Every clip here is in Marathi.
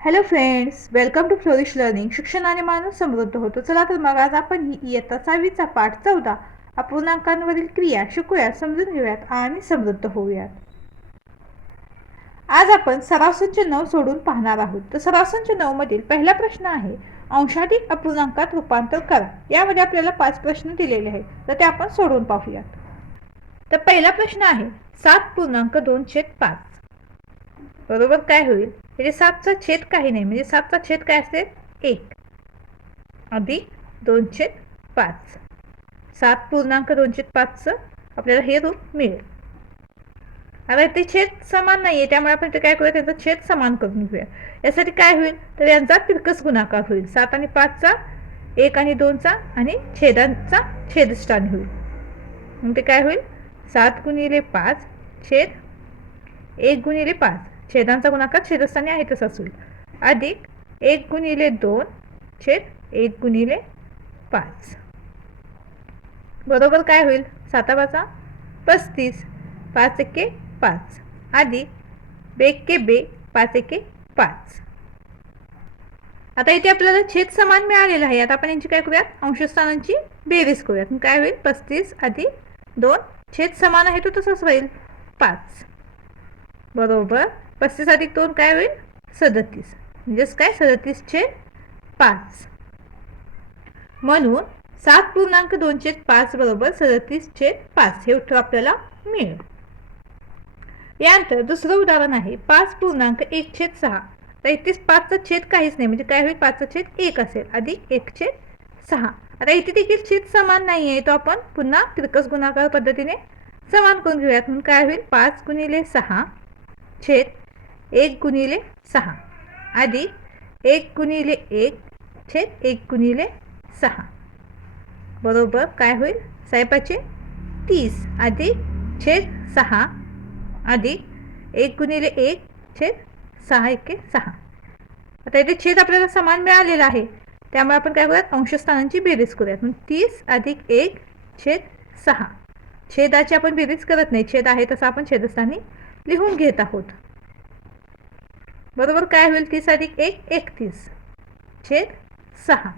Hello friends welcome to Flourish Learning शिक्षणाने माणूस समृद्ध होतो. चला तर मग आज आपण ही इयत्ता सहावीचा पाठ चौदा अपूर्णांकांवरील क्रिया शिकूयात समजून घेऊयात आणि समृद्ध होऊयात. आज आपण सरावसंच नऊ सोडून पाहणार आहोत. तर सरावसंच नऊ मधील पहिला प्रश्न आहे अंशाधिक अपूर्णांकात रूपांतर करा. यामध्ये आपल्याला पाच प्रश्न दिलेले आहेत. तर ते आपण सोडून पाहूयात. तर पहिला प्रश्न आहे सात पूर्णांक दोन छेद पाच. बरोबर काय होईल? म्हणजे सातचा छेद काही नाही. म्हणजे सातचा छेद काय असेल एक. अधिक दोनशे पाच. सात पूर्णांक दोनशे पाचचं आपल्याला हे रूप मिळेल. आता ते छेद समान नाही आहे त्यामुळे आपण ते काय करूया? त्यांचा छेद समान करून घेऊया. यासाठी काय होईल? तर यांचा तिरकस गुणाकार होईल. सात आणि पाचचा एक आणि दोनचा आणि छेदांचा छेदस्थान होईल. मग ते काय होईल? सात गुणिले पाच छेद एक गुणिले पाच. छेदांचा गुणाकार छेदस्थानी आहे तसा होईल अधिक एक गुणिले दोन छेद एक गुणिले पाच. बरोबर काय होईल? साताबाचा पस्तीस पाच एके पाच. अधिक बेके बे पाच एके पाच. आता इथे आपल्याला छेद समान मिळालेला आहे. आता आपण यांची काय करूयात? अंशस्थानांची बेरीज करूयात. मग काय होईल? पस्तीस अधिक दोन छेद समान आहे तो तसाच राहील पाच. बरोबर? पस्तीस अधिक दोन काय होईल? सदतीस. म्हणजेच काय? सदतीस छेद पाच. म्हणून सात पूर्णांक दोन पाच बरोबर सदतीसचे छेद पाच. हे उत्तर आपल्याला मिळेल. यानंतर दुसरं उदाहरण आहे. पाच पूर्णांक एक छेद सहा. तर इथेच पाचचा छेद काहीच नाही. म्हणजे काय होईल? पाचचा छेद एक असेल. अधिक एक छेद सहा. आता इथे देखील छेद समान नाही आहे तो आपण पुन्हा तिरकस गुणाकार पद्धतीने समान करून घेऊयात. म्हणून काय होईल? पाच गुणिले सहा छेद एक गुणिले सहा. अधिक एक गुणिले एक छेद एक गुणिले सहा. बरोबर काय होईल? साहेबाचे तीस. अधिक छेद सहा. अधिक एक गुणिले एक छेद सहा एके सहा. आता इथे छेद आपल्याला समान मिळालेला आहे. त्यामुळे आपण काय करूयात? अंशस्थानांची बेरीज करूयात. म्हणून तीस अधिक एक छेद सहा. छेदाची आपण बेरीज करत नाही. छेद आहे तसं आपण छेदस्थानी लिहून घेत आहोत. बरोबर काय होईल? तीस अधिक एक एकतीस. छेद सहा.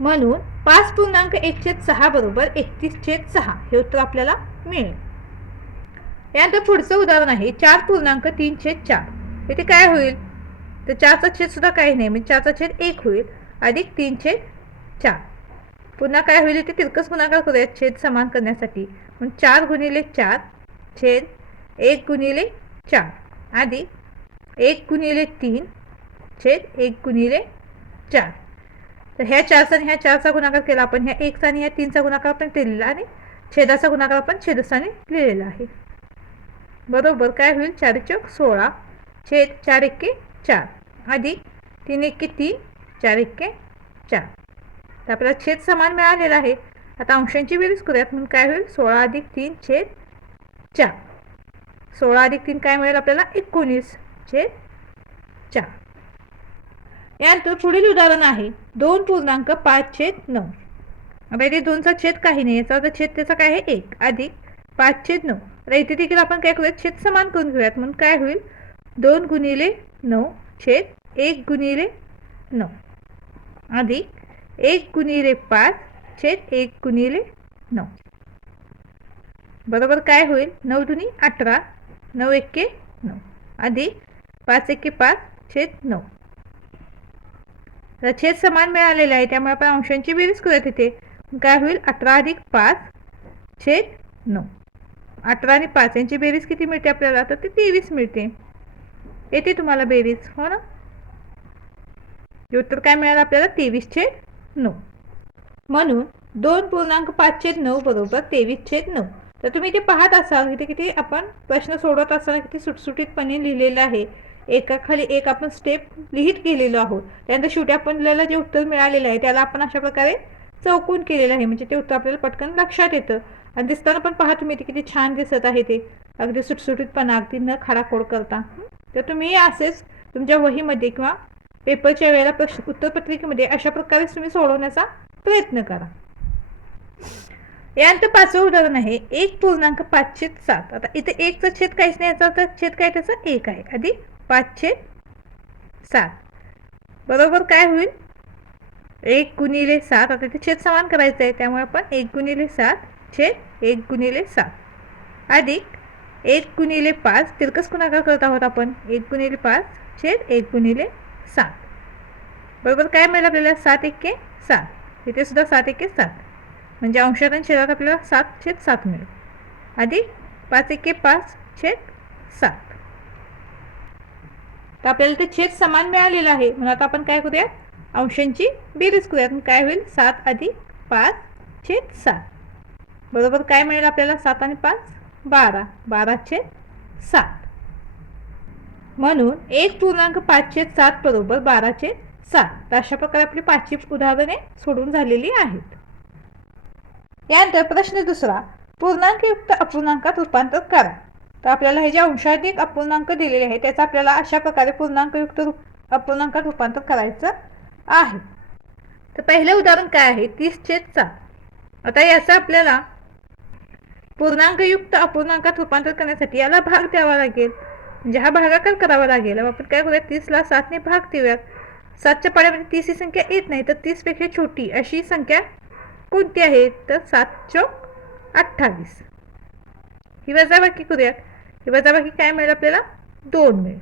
म्हणून पाच पूर्णांक एक छेद सहा बरोबर एकतीस छेद सहा हे उत्तर आपल्याला मिळेल. यानंतर पुढचं उदाहरण आहे चार पूर्णांक तीन छेद चार. इथे काय होईल? तर चारचा छेद सुद्धा काही नाही म्हणजे चारचा छेद एक होईल अधिक तीन छेद चार. पुन्हा काय होईल? इथे तिरकस गुणाकार करूयात छेद समान करण्यासाठी. म्हणून चार गुणिले चार छेद एक गुणिले चार. अधिक एक गुणिले तीन छेद एक गुणिले चार. तर ह्या चारचा आणि ह्या चारचा गुणाकार केला आपण ह्या एकचा आणि ह्या तीनचा गुणाकार आपण केलेला आणि छेदाचा गुणाकार आपण छेदस्थानी लिहिलेला आहे. बरोबर काय होईल? चार चौक सोळा छेद चार एक्के चार. अधिक तीन एक्के तीन चार एक्के चार. तर आपल्याला छेद समान मिळालेला आहे. आता अंशांची बेरीज करूयात. म्हणून काय होईल? सोळा अधिक तीन छेद चार. सोळा अधिक तीन काय मिळेल आपल्याला? एकोणीस. छेद चार. यानंतर पुढील उदाहरण आहे. दोन पूर्णांक पाच छेद नऊ. आता इथे दोनचा छेद काही नाही. याचा छेद त्याचा काय आहे? एक. अधिक पाच छेद नऊ. आता इथे देखील आपण काय करूयात? छेद समान करून घेऊयात. म्हणून काय होईल? दोन गुणिले नऊ छेद एक गुणिले नऊ. अधिक एक गुणिले पाच छेद एक गुणिले नऊ. बरोबर काय होईल? नऊ दुनी अठरा. नऊ एक्के नऊ. अधिक पाच एके पाच छेद नऊ. तर छेद समान मिळालेला आहे त्यामुळे आपण अंशांची बेरीज करत येते काय होईल? अठरा अधिक पाच छेद नऊ. अठरा आणि पाच यांची बेरीज किती मिळते आपल्याला? तर ती तेवीस मिळते. येते तुम्हाला बेरीज हो ना? उत्तर काय मिळालं आपल्याला? तेवीस छेद नऊ. म्हणून दोन पूर्णांक पाच छेद नऊ बरोबर तेवीस छेद नऊ. तर तुम्ही इथे पाहत असाल इथे किती आपण प्रश्न सोडवत असाल किती सुटसुटीतपणे लिहिलेलं आहे. एकाखाली एक आपण स्टेप लिहित गेलेलो आहोत. त्यानंतर शेवटी आपल्याला जे उत्तर मिळालेलं आहे त्याला आपण अशा प्रकारे चौकून केलेलं आहे. म्हणजे ते उत्तर आपल्याला पटकन लक्षात येतं. आणि दिसताना पण पहा तुम्ही ते किती छान दिसत आहे ते. अगदी सुटसुटीतपणा अगदी न खाडाखोड करता. तर तुम्ही असेच तुमच्या वहीमध्ये किंवा पेपरच्या वेळेला प्रश्न उत्तरपत्रिकेमध्ये अशा प्रकारेच तुम्ही सोडवण्याचा प्रयत्न करा. यानंतर पाचवं उदाहरण आहे. एक पूर्णांक पाचशे सात. आता इथे एकचा छेद काहीच नाही याचा अर्थ छेद काय त्याचा? एक आहे. आधी पाच सात. बरोबर काय होईल? एक गुणिले सात. आता इथे छेद समान करायचं आहे त्यामुळे आपण एक गुणिले सात छेद एक गुणिले सात. अधिक एक गुणिले पाच तिरकस गुणाकार करत आहोत आपण. एक गुणिले पाच छेद एक गुणिले सात. बरोबर काय मिळेल आपल्याला? सात एके सात. इथे सुद्धा सात एके सात. म्हणजे अंशात छेदात आपल्याला सात छेद सात मिळेल. अधिक पाच एके पाच छेद सात. तर आपल्याला ते छेद समान मिळालेलं आहे. म्हणून आता आपण काय करूया अंशांची बेरीज करूयात. काय होईल? सात अधिक पाच छेद सात. बरोबर काय मिळेल आपल्याला? सात आणि पाच? बारा. बारा छेद सात. म्हणून एक पूर्णांक पाच छेद सात बरोबर बारा छेद सात. तर अशा प्रकारे आपली पाचशे उदाहरणे सोडून झालेली आहेत. यानंतर प्रश्न दुसरा पूर्णांकयुक्त अपूर्णांकात रूपांतर करा. तर आपल्याला हे जे अंशाधिक अपूर्णांक दिलेले आहे त्याचं आपल्याला अशा प्रकारे पूर्णांकयुक्त रूप अपूर्णांकात रूपांतर करायचं आहे. तर पहिलं उदाहरण काय आहे? तीस छेद सात. आता याचं आपल्याला पूर्णांकयुक्त अपूर्णांकात रूपांतर करण्यासाठी याला भाग द्यावा लागेल. म्हणजे हा भागाकार करावा लागेल. आपण काय करूया तीसला सातने भाग देऊयात. सातच्या पाड्यामध्ये तीस ही संख्या येत नाही तर तीसपेक्षा छोटी अशी संख्या कोणती आहेत तर सात चौक अठ्ठावीस. ही वजाबाकी करूयात. ही वजाबाकी काय मिळेल आपल्याला? दोन मिळेल.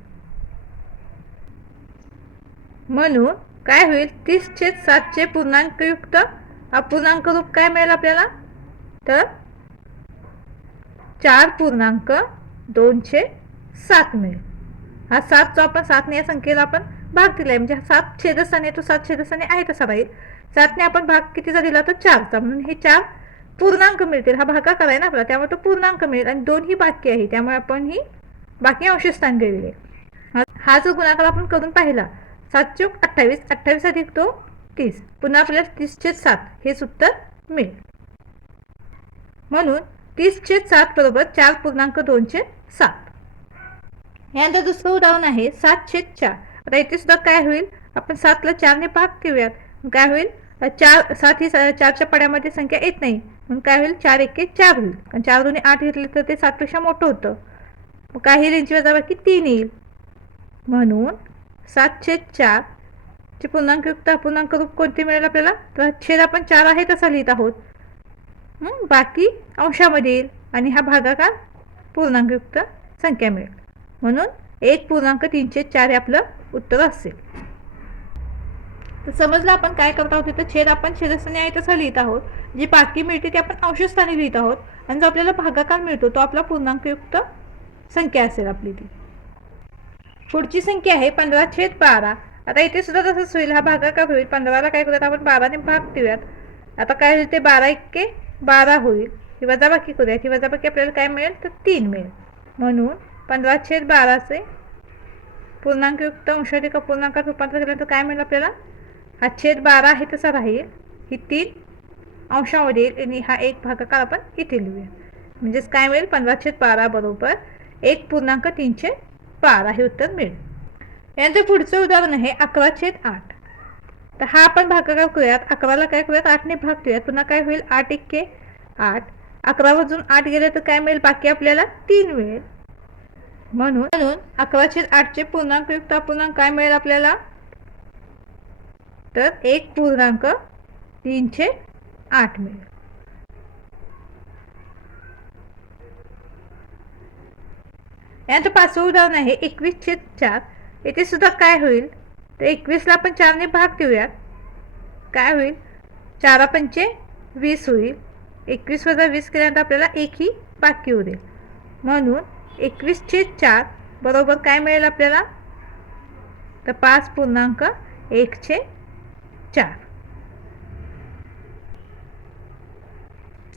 म्हणून काय होईल? तीस छेद सातचे पूर्णांकयुक्त अपूर्णांक रूप काय मिळेल आपल्याला? तर चार पूर्णांक दोनशे सात मिळेल. हा सात जो आपण सातने या संख्येला आपण भाग दिलाय. म्हणजे सात छेदस्थाने तो सात छेदस्थाने आहे तसा बाई. सातने आपण भाग कितीचा दिला तर चारचा म्हणून हे चार पूर्णांक मिळतील. हा भागाकार आहे ना आपला. त्यामुळे तो पूर्णांक मिळेल आणि दोन ही बाकी आहे. त्यामुळे आपण ही बाकी अंशस्थान गेलेले हा- हा जो गुणाकार आपण करून पाहिला सात चौक अठ्ठावीस अठ्ठावीस अधिक तो तीस. पुन्हा आपल्याला तीस छेद सात हेच उत्तर मिळेल. म्हणून तीस छेद सात बरोबर चार पूर्णांक दोनशे सात. यानंतर दुसरं उदाहरण आहे सात छेद चार. आता इथे सुद्धा काय होईल? आपण सातला चारने भाग घेऊयात मग काय होईल? चार सात ही चारच्या पड्यामध्ये संख्या येत नाही. मग काय होईल? चार एके चार होईल. कारण चार दोन्ही आठ घेतले तर ते सातपेक्षा मोठं होतं. मग काही रेंजवर जावं की तीन येईल. म्हणून सातशे चार चे पूर्णांकयुक्त अपूर्णांक रूप कोणते मिळेल आपल्याला? तर छेद आपण चार आहे तसा लिहित आहोत. बाकी अंशामध्ये येईल. आणि हा भागाकार पूर्णांकयुक्त संख्या मिळेल. म्हणून एक पूर्णांक तीनशे चार हे आपलं उत्तर असेल. तर समजलं आपण काय करत आहोत? तर छेद आपण छेदस्थानी आहे तसं लिहित आहोत. जी पाकी मिळते ती आपण अंशस्थानी लिहित आहोत. आणि जो आपल्याला भागाकार मिळतो तो आपला पूर्णांकयुक्त संख्या असेल आपली ती पुढची संख्या आहे पंधरा छेद बारा. आता इथे सुद्धा तसंच होईल. हा भागाकार होईल. पंधराला काय करूयात? आपण बाराने भाग देऊयात. आता काय होईल ते बारा इतके बारा होईल. ही वजाबाकी करूयात. ही वजाबाकी आपल्याला काय मिळेल? तर तीन मिळेल. म्हणून पंधरा छेद बाराचे पूर्णांकयुक्त अंशाधिक अपूर्णांकात रूपांतर केल्यानंतर काय मिळेल आपल्याला? हा छेद बारा आहे तसा राहील. ही तीन अंशामध्ये येईल आणि हा एक भागाकार आपण इथे लिहूया. म्हणजेच काय मिळेल? पंधरा छेद बारा बरोबर एक पूर्णांक तीनशे बारा हे उत्तर मिळेल. यानंतर पुढचं उदाहरण आहे अकरा छेद आठ. तर हा आपण भागाकार करूयात. अकराला काय करूयात? आठने भाग देऊयात पुन्हा काय होईल? आठ एक्के आठ. अकरा वाजून आठ गेले तर काय मिळेल? बाकी आपल्याला तीन मिळेल. म्हणून म्हणून अकराशे आठचे पूर्णांक युक्त अपूर्णांक काय मिळेल आपल्याला? तर एक पूर्णांक तीनशे आठ मिळेल. यानंतर पाचवं उदाहरण आहे एकवीस छेद चार. येथे सुद्धा काय होईल? तर एकवीसला आपण चारने भाग देऊयात. काय होईल? चारा पंचे वीस होईल. एकवीस वजा वीस केल्यानंतर आपल्याला एक ही बाकी उरेल. म्हणून एकवीस छेद चार बरोबर काय मिळेल आपल्याला? तर पाच पूर्णांक एकशे चार.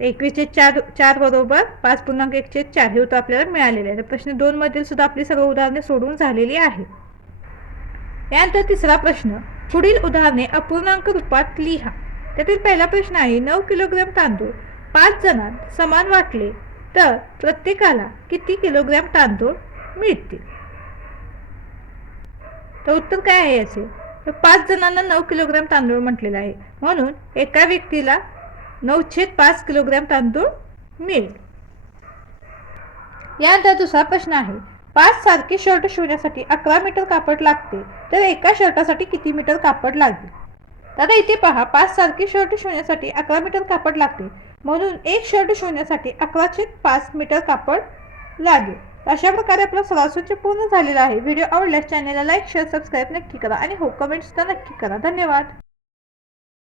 एकवीसचे चार चार बरोबर पाच पूर्णांक एकशे चार हे उत्तर आपल्याला मिळालेले आहे. तर प्रश्न दोनमधील सुद्धा आपली सर्व उदाहरणे सोडून झालेली आहेत यानंतर तिसरा प्रश्न पुढील उदाहरणे अपूर्णांक रूपात लिहा. त्यातील पहिला प्रश्न आहे नऊ किलोग्रॅम तांदूळ पाच जणांत समान वाटले तर प्रत्येकाला किती किलोग्रॅम तांदूळ मिळतील? तर उत्तर काय आहे याचे? तर पाच जणांना नऊ किलोग्रॅम तांदूळ म्हटलेला आहे. म्हणून एका व्यक्तीला नऊ छेद पाच किलोग्रॅम तांदूळ मिळेल. यानंतर दुसरा प्रश्न आहे. पाच सारखे शर्ट शिवण्यासाठी अकरा मीटर कापड लागते तर एका शर्टासाठी किती मीटर कापड लागेल? दादा इथे पहा पाच सारखे शर्ट शिवण्यासाठी अकरा मीटर कापड लागते म्हणून एक शर्ट शिवण्यासाठी अकराशे पाच मीटर कापड लागेल. अशा प्रकारे आपला सराव पूर्ण झालेला आहे. व्हिडिओ आवडल्यास चॅनलला लाईक शेअर सबस्क्राईब नक्की करा आणि हो कमेंट नक्की करा. धन्यवाद.